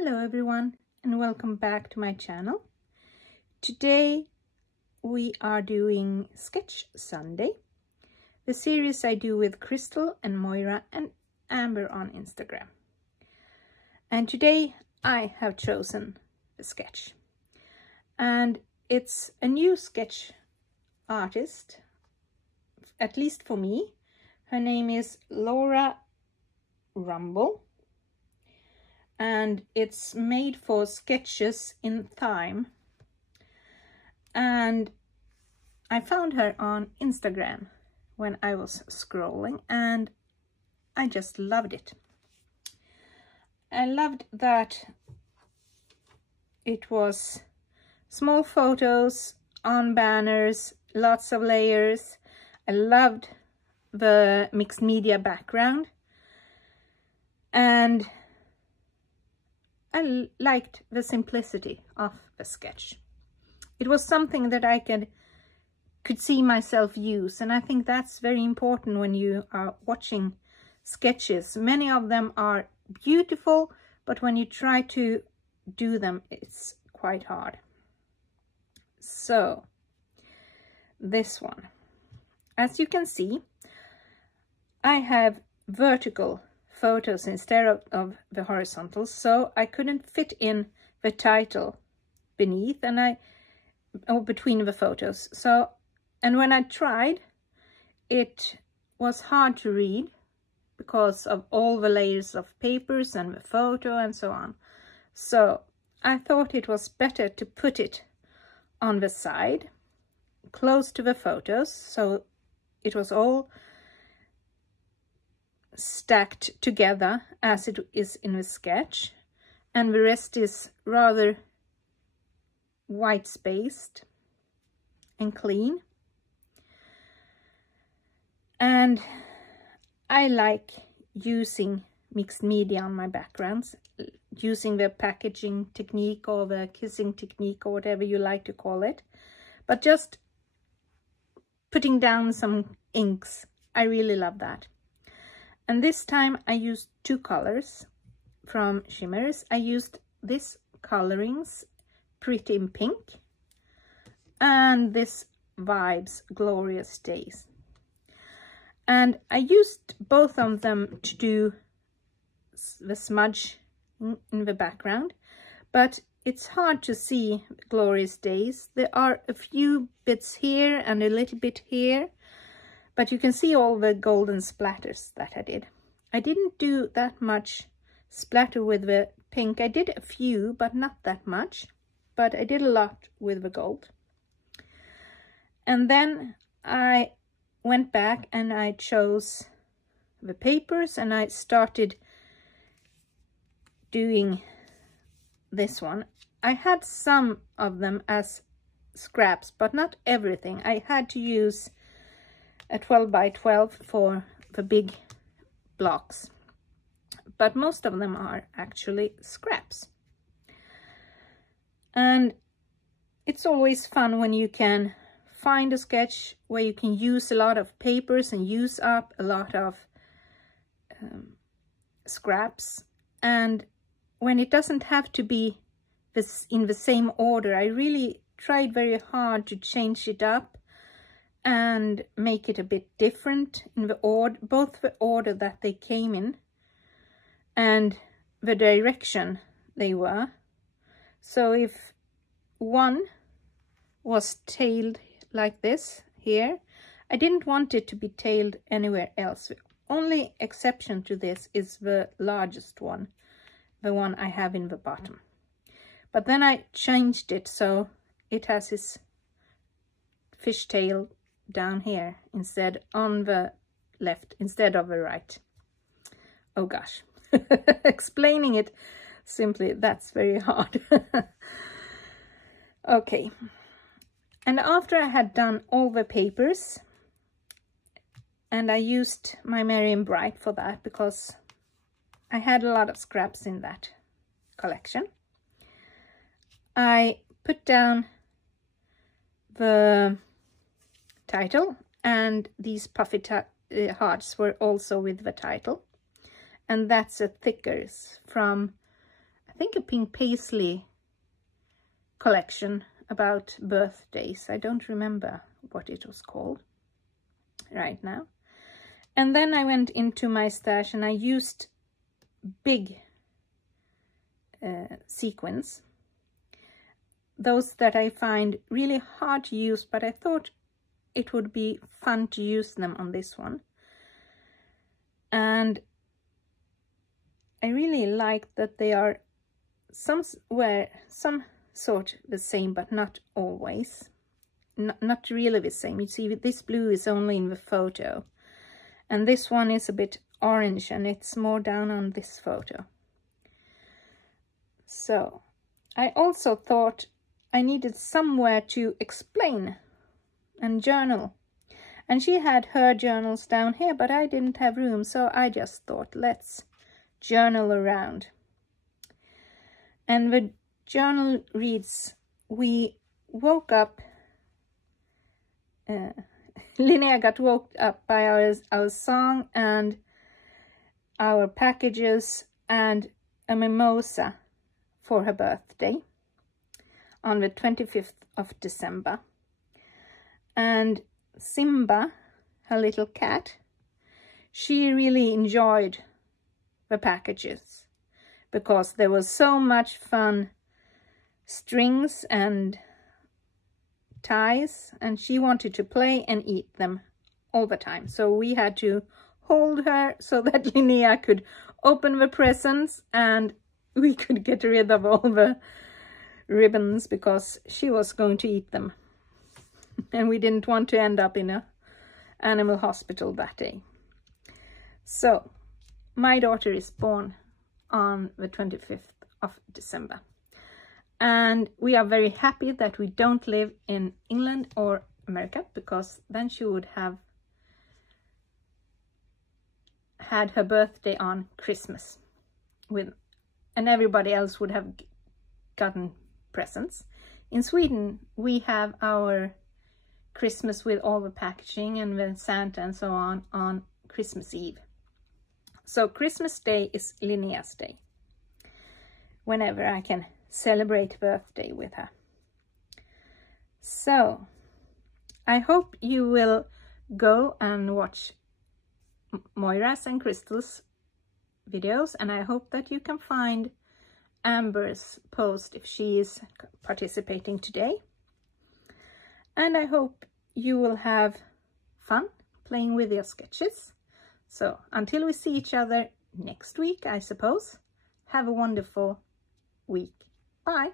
Hello everyone and welcome back to my channel. Today we are doing Sketch Sunday, the series I do with Crystal and Moira and Amber on Instagram. And today I have chosen a sketch, and it's a new sketch artist, at least for me. Her name is Laura Rumble, and it's made for sketches in Thyme. And I found her on Instagram when I was scrolling, and I just loved it. I loved that it was small photos on banners, lots of layers. I loved the mixed media background, and I liked the simplicity of the sketch. It was something that I could see myself use, and I think that's very important when you are watching sketches. Many of them are beautiful, but when you try to do them, it's quite hard. So, this one. As you can see, I have vertical photos instead of the horizontal, so I couldn't fit in the title beneath or between the photos. So, and when I tried, it was hard to read because of all the layers of papers and the photo and so on. So I thought it was better to put it on the side, close to the photos, so it was all stacked together as it is in the sketch, and the rest is rather white spaced and clean. And I like using mixed media on my backgrounds, using the packaging technique or the kissing technique or whatever you like to call it, but just putting down some inks. I really love that. And this time I used two colors from Shimmers. I used this Colorings Pretty in Pink and this Vibes Glorious Days. And I used both of them to do the smudge in the background, but it's hard to see Glorious Days. There are a few bits here and a little bit here, but you can see all the golden splatters that I did. I didn't do that much splatter with the pink. I did a few, but not that much. But I did a lot with the gold. And then I went back and I chose the papers and I started doing this one. I had some of them as scraps, but not everything. I had to use a 12 by 12 for the big blocks, but most of them are actually scraps. And it's always fun when you can find a sketch where you can use a lot of papers and use up a lot of scraps, and when it doesn't have to be this in the same order. I really tried very hard to change it up and make it a bit different in the order, both the order that they came in and the direction they were. So if one was tailed like this here, I didn't want it to be tailed anywhere else. The only exception to this is the largest one, the one I have in the bottom. But then I changed it so it has this fishtail down here instead, on the left instead of the right. Oh gosh, explaining it simply, that's very hard. Okay, and after I had done all the papers, and I used my Merry and Bright for that because I had a lot of scraps in that collection, I put down the title, and these puffy hearts were also with the title, and that's a thicker from think a pink paisley collection about birthdays. I don't remember what it was called right now. And then I went into my stash and I used big sequins. Those that I find really hard to use, but I thought it would be fun to use them on this one. And I really like that they are some sort the same, but not always. Not really the same. You see, this blue is only in the photo. And this one is a bit orange and it's more down on this photo. So I also thought I needed somewhere to explain and journal. And she had her journals down here, but I didn't have room, so I just thought, let's journal around. And the journal reads, we woke up, Linnea got woke up by our song and our packages and a mimosa for her birthday on the 25th of December. And Simba, her little cat, she really enjoyed the packages because there was so much fun strings and ties, and she wanted to play and eat them all the time. So we had to hold her so that Linnea could open the presents and we could get rid of all the ribbons because she was going to eat them. And we didn't want to end up in an animal hospital that day. So my daughter is born on the 25th of December. And we are very happy that we don't live in England or America, because then she would have had her birthday on Christmas and everybody else would have gotten presents. In Sweden, we have our Christmas with all the packaging and the Santa and so on Christmas Eve. So Christmas Day is Linnea's day, whenever I can celebrate birthday with her. So I hope you will go and watch Moira's and Crystal's videos, and I hope that you can find Amber's post if she is participating today. And I hope you will have fun playing with your sketches. So until we see each other next week, I suppose, have a wonderful week. Bye!